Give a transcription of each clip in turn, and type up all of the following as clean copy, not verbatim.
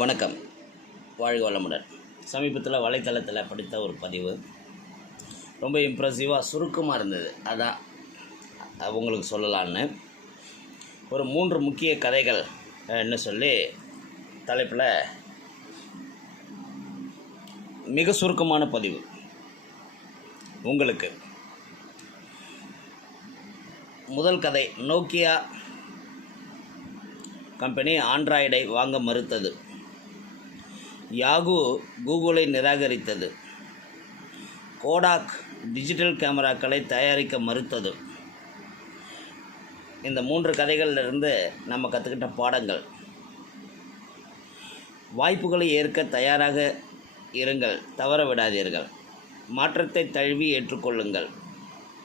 வணக்கம். வாழ்க வளமுடன். சமீபத்தில் வலைத்தளத்தில் படித்த ஒரு பதிவு ரொம்ப இம்ப்ரெசிவாக சுருக்கமாக இருந்தது. அதான் உங்களுக்கு சொல்லலான்னு ஒரு 3 முக்கிய கதைகள் என்ன சொல்லி தலைப்பில் மிக சுருக்கமான பதிவு உங்களுக்கு. முதல் கதை, நோக்கியா கம்பெனி ஆண்ட்ராய்டை வாங்க மறுத்தது. யாகூ கூகுளை நிராகரித்தது. கோடாக் டிஜிட்டல் கேமராக்களை தயாரிக்க மறுத்தது. இந்த 3 கதைகளிலிருந்து நம்ம கற்றுக்கிட்ட பாடங்கள்: வாய்ப்புகளை ஏற்க தயாராக இருங்கள், தவற விடாதீர்கள். மாற்றத்தை தழுவி ஏற்றுக்கொள்ளுங்கள்.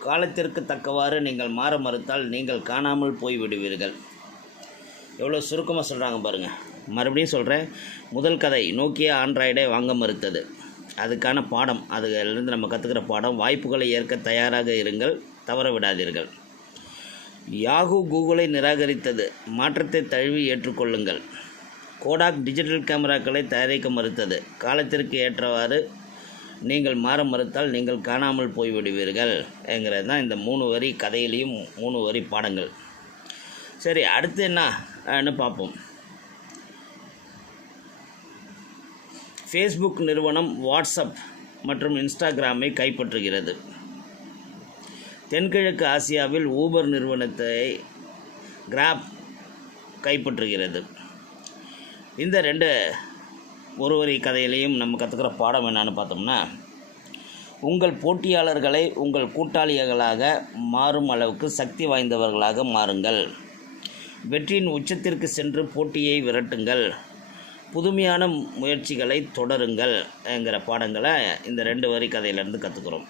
காலத்திற்கு தக்கவாறு நீங்கள் மாற மறுத்தால் நீங்கள் காணாமல் போய்விடுவீர்கள். எவ்வளோ சுருக்கமாக சொல்கிறாங்க பாருங்கள். மறுபடியும் சொல்கிறேன். முதல் கதை, நோக்கியா ஆண்ட்ராய்டை வாங்க மறுத்தது. அதுக்கான பாடம், அதிலிருந்து நம்ம கற்றுக்கிற பாடம்: வாய்ப்புகளை ஏற்க தயாராக இருங்கள், தவற விடாதீர்கள். யாகூ கூகுளை நிராகரித்தது. மாற்றத்தை தழுவி ஏற்றுக்கொள்ளுங்கள். கோடாக் டிஜிட்டல் கேமராக்களை தயாரிக்க மறுத்தது. காலத்திற்கு ஏற்றவாறு நீங்கள் மாற மறுத்தால் நீங்கள் காணாமல் போய்விடுவீர்கள் என்கிறது தான் இந்த 3 வரி கதையிலையும் 3 வரி பாடங்கள். சரி, அடுத்து என்னன்னு பார்ப்போம். ஃபேஸ்புக் நிறுவனம் வாட்ஸ்அப் மற்றும் இன்ஸ்டாகிராமை கைப்பற்றுகிறது. தென்கிழக்கு ஆசியாவில் ஊபர் நிறுவனத்தை கிராப் கைப்பற்றுகிறது. இந்த 2 ஒரு வரி கதையிலையும் நம்ம கற்றுக்கிற பாடம் என்னன்னு பார்த்தோம்னா, உங்கள் போட்டியாளர்களை உங்கள் கூட்டாளிகளாக மாறும் அளவுக்கு சக்தி வாய்ந்தவர்களாக மாறுங்கள். வெற்றியின் உச்சத்திற்கு சென்று போட்டியை விரட்டுங்கள். புதுமையான முயற்சிகளை தொடருங்கள் என்கிற பாடங்களை இந்த 2 வரி கதையிலேருந்து கற்றுக்கிறோம்.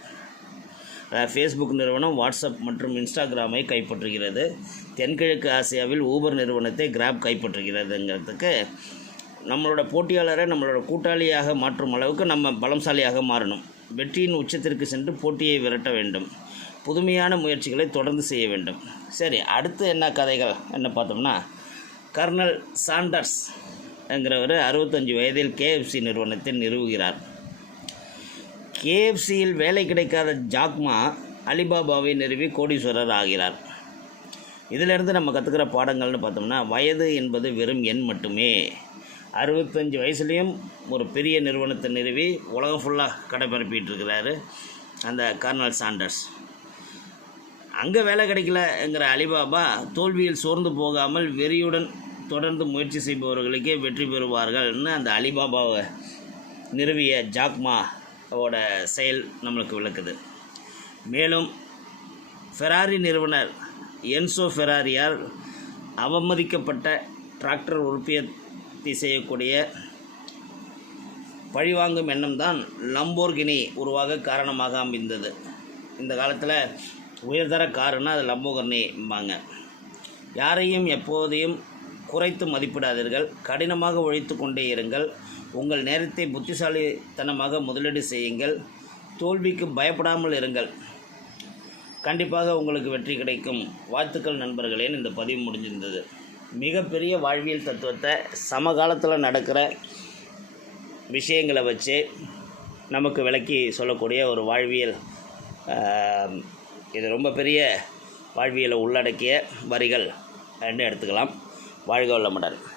ஃபேஸ்புக் நிறுவனம் வாட்ஸ்அப் மற்றும் இன்ஸ்டாகிராமை கைப்பற்றுகிறது. தென்கிழக்கு ஆசியாவில் ஊபர் நிறுவனத்தை கிராப் கைப்பற்றுகிறதுங்கிறதுக்கு நம்மளோட போட்டியாளரை நம்மளோட கூட்டாளியாக மாற்றும் அளவுக்கு நம்ம பலம்சாலியாக மாறணும். வெற்றியின் உச்சத்திற்கு சென்று போட்டியை விரட்ட வேண்டும். புதுமையான முயற்சிகளை தொடர்ந்து செய்ய வேண்டும். சரி, அடுத்து என்ன கதைகள் என்ன பார்த்தோம்னா, கர்னல் சாண்டர்ஸ் என்கிறவர் 65 வயதில் KFC நிறுவனத்தை நிறுவுகிறார். KFCயில் வேலை கிடைக்காத ஜாக்மா அலிபாபாவை நிறுவி கோடீஸ்வரர் ஆகிறார். இதிலிருந்து நம்ம கற்றுக்கிற பாடங்கள்னு பார்த்தோம்னா, வயது என்பது வெறும் எண் மட்டுமே. 65 வயசுலேயும் ஒரு பெரிய நிறுவனத்தை நிறுவி உலகம் ஃபுல்லாக கடை பரப்பிட்டு இருக்கிறாரு அந்த கர்னல் சாண்டர்ஸ். அங்கே வேலை கிடைக்கலங்கிற அலிபாபா தோல்வியில் சோர்ந்து போகாமல் வெறியுடன் தொடர்ந்து முயற்சி செய்பவர்களுக்கே வெற்றி பெறுவார்கள்னு அந்த அலிபாபாவை நிறுவிய ஜாக்மாவோட செயல் நம்மளுக்கு விளக்குது. மேலும் ஃபெராரி நிறுவனர் என்சோ ஃபெராரியால் அவமதிக்கப்பட்ட டிராக்டர் உற்பத்தி செய்யக்கூடிய பழிவாங்கும் எண்ணம் தான் லம்போர்கினி உருவாக காரணமாக அமைந்தது. இந்த காலத்தில் உயர்தர காருன்னா அது லம்போர்கினிம்பாங்க. யாரையும் எப்போதையும் குறைத்து மதிப்பிடாதீர்கள். கடினமாக உழைத்து கொண்டே இருங்கள். உங்கள் நேரத்தை புத்திசாலித்தனமாக முதலீடு செய்யுங்கள். தோல்விக்கு பயப்படாமல் இருங்கள். கண்டிப்பாக உங்களுக்கு வெற்றி கிடைக்கும். வாழ்த்துக்கள் நண்பர்களேன்னு இந்த பதிவு முடிஞ்சிருந்தது. மிகப்பெரிய வாழ்வியல் தத்துவத்தை சமகாலத்தில் நடக்கிற விஷயங்களை வச்சு நமக்கு விளக்கி சொல்லக்கூடிய ஒரு வாழ்வியல், இது ரொம்ப பெரிய வாழ்வியலை உள்ளடக்கிய வரிகள் என்று எடுத்துக்கலாம். வாழ்க வளமுடன்.